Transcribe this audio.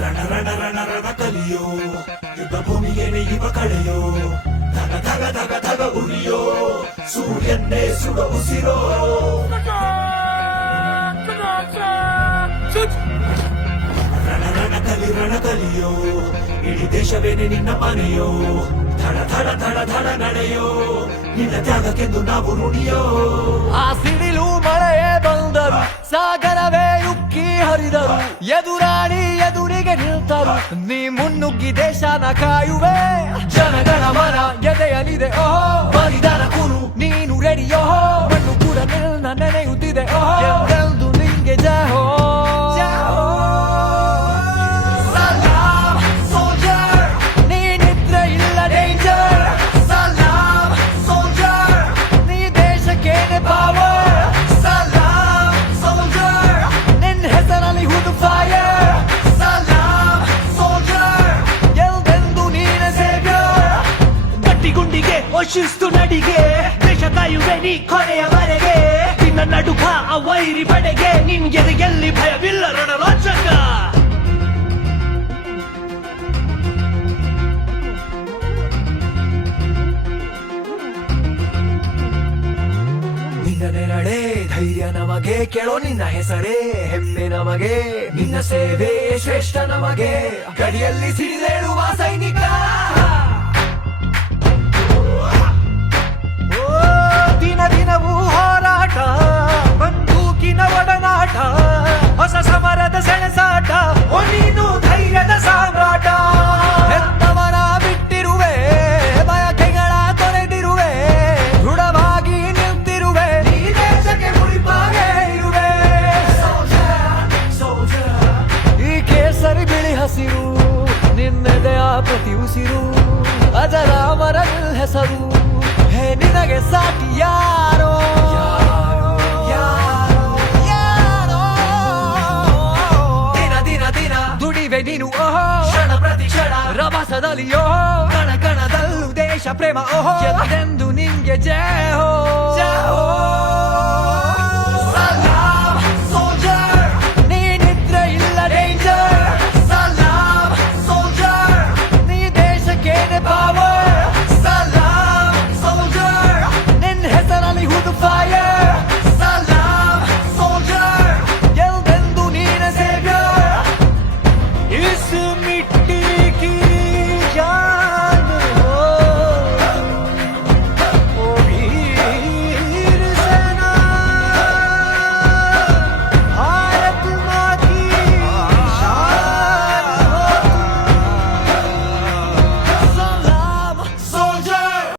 ರಣ ರಣ ರಣ ರಣ ಕಲಿಯೋ ಯುದ್ಧ ಭೂಮಿಗೆ ನೆಯ್ಯುವ ಕಳೆಯೋ ಧಗ ಧಗ ಧಗ ಧಗ ಉರಿಯೋ ಸೂರ್ಯನ್ನೇ ಸುಡ ಉಸಿರೋ ರಣ ರಣ ಕಲಿಯೋ ಇಡೀ ದೇಶವೇನೆ ನಿನ್ನ ಮನೆಯೋ ಧಡ ಧಡ ಧಡ ಧಡ ನಡೆಯೋ ನಿನ್ನ ತ್ಯಾಗಕ್ಕೆಂದು ನಾವು ಋಣಿಯೋ. ಆ ಸಿಡಿಲು ಮಳೆಯೇ ಬಂದರು, ಸಾಗರವೇ ಉಕ್ಕಿ ಹರಿದರು, ಎದುರಾಳಿ ಎದುರಿಗೆ ನಿಲ್ತರು, ನೀ ಮುನ್ನುಗ್ಗಿ ದೇಶನ ಕಾಯುವೆ. ಜನಗಣ ಮನ ಎದೆಯಲಿದೆ ಓಹೋ, ಬಲಿದಾನ ಕುರು ನೀನು ರೆಡಿಯೋ, ಮಣ್ಣು ಕೂಡ ನಿನ್ನ ನೆನೆಯುತ್ತಿದೆ ಓಹೋ, ಎಂದೆಂದು ನಿಂಗೆ ಜಯ ಹೋ. ಶಿಸ್ತು ನಡಿಗೆ ದೇಶ ಕಾಯುವೆ ನೀ ಕೊನೆಯವರೆಗೆ, ನಿನ್ನ ನಡುಕ ಆ ವೈರಿ ಪಡೆಗೆ, ನಿನ್ಗೆಲ್ಲಿ ಭಯವಿಲ್ಲ ರಣರೋಚಕ. ನಿನ್ನ ನೆರಳೆ ಧೈರ್ಯ ನಮಗೆ, ಕೇಳೋ ನಿನ್ನ ಹೆಸರೇ ಹೆಮ್ಮೆ ನಮಗೆ, ನಿನ್ನ ಸೇವೆ ಶ್ರೇಷ್ಠ ನಮಗೆ, ಗಡಿಯಲ್ಲಿ ಸಿಡಿದೇಳುವ ಸೈನಿಕ. ದಿನವೂ ಹೋರಾಟ, ಬಂದೂಕಿನ ಒಡನಾಟ, ಹೊಸ ಸಮರದ ಸೆಣಸಾಟ, ನೀನು ಧೈರ್ಯದ ಸಾಮ್ರಾಟ. ಹೆತ್ತವರ ಬಿಟ್ಟಿರುವೆ, ಬಯಕೆಗಳ ತೊರೆದಿರುವೆ, ದೃಢವಾಗಿ ನಿಂತಿರುವೆ, ಈ ದೇಶಕ್ಕೆ ಮುಡಿಪಾಗೆ ಇರುವೆ. ಈ ಕೇಸರಿ ಬಿಳಿ ಹಸಿರು ನಿನ್ನೆದೆಯ ಪ್ರತಿ ಉಸಿರು, ಅಜರಾಮರ ಹೆಸರು, ಹೇ ನಿನಗೆ ಸಾಟಿ ಯಾರೋ. ದಿನ ದಿನ ದಿನ ದುಡಿವೆ ನೀನು ಓಹೋ, ಕ್ಷಣ ಪ್ರತಿ ಕ್ಷಣ ರಭಸದಲ್ಲಿ ಓಹೋ, ಕಣ ಕಣದಲ್ಲೂ ದೇಶ ಪ್ರೇಮ ಓಹೋ, ಎಂದೆಂದು ನಿಂಗೆ ಜಯ ಹೋ.